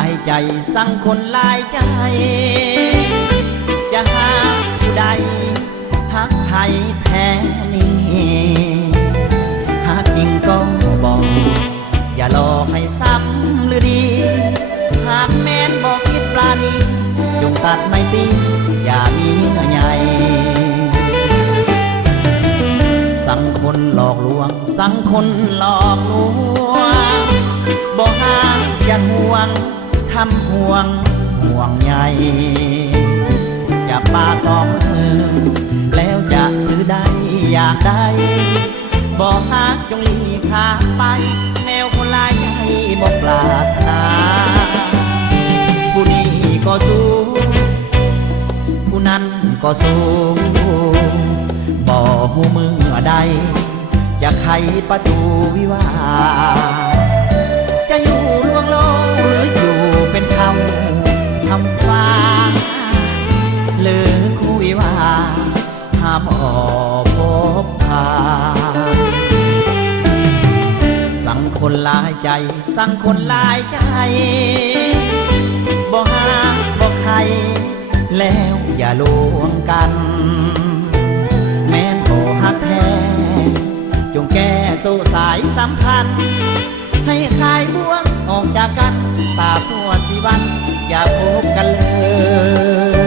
ายใจสั่งคนหลายใจจะหาผู้ใดหักไทยแท้นี้หากจริงก็บอกอย่ารอให้ซ้ำหรือดีหากแม่นบอกคิดปลานี้จงตัดไม่ตีอย่ามีเงื่อใหญ่สั่งคนหลอกลวงสั่งคนหลอกลวงบอกหาอย่าห่วงทำห่วงห่วงใหญ่จับปลาสองมือแล้วจะถือได้อย่างใดบอกหาจงลีพาไปแนวคนลายใจบอกปรารถนาผู้นี้ก็สู้ผู้นั้นก็สู้บอกหูมือใดจะไขประตูวิวาจะอยู่ล่วงโลกหรืออยู่เป็นธรรมทำฟ้าหรือคู่วิวาห้ามออกพบพาสั่งคนหลายใจสั่งคนหลายใจบ่หาบ่ใครแล้วอย่าลวงกันแม้นโตหักแท้จงแก้สู้สายสัมพันธ์ให้คลายบ่วงออกจากกันตาสัวสิวันอย่าพบกันเลย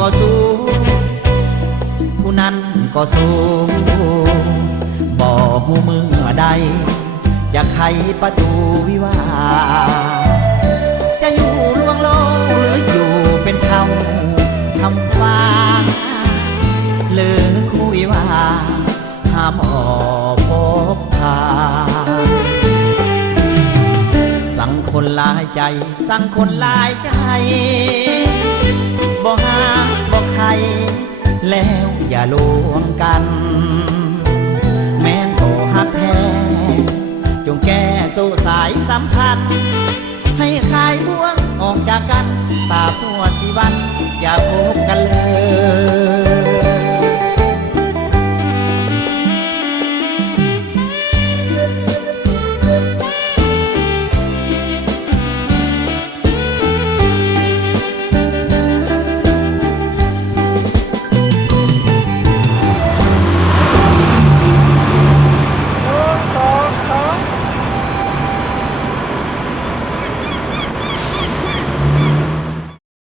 ก็สู้ผู้นั้นก็สู้บอกหูมือใดจะไขประตูวิวาจะอยู่ล่วงโลกหรืออยู่เป็นเท่าทำฟ้าหรือคู่วิวาห้ามออกพบพาสั่งคนหลายใจสั่งคนหลายใจบอกหาบอกใครแล้วอย่าลวงกันแม้นโตหักแท้จงแก้สู้สายสัมพันธ์ให้คลายบ่วงออกจากกันตาสัวสิวันอย่าพบกันเลย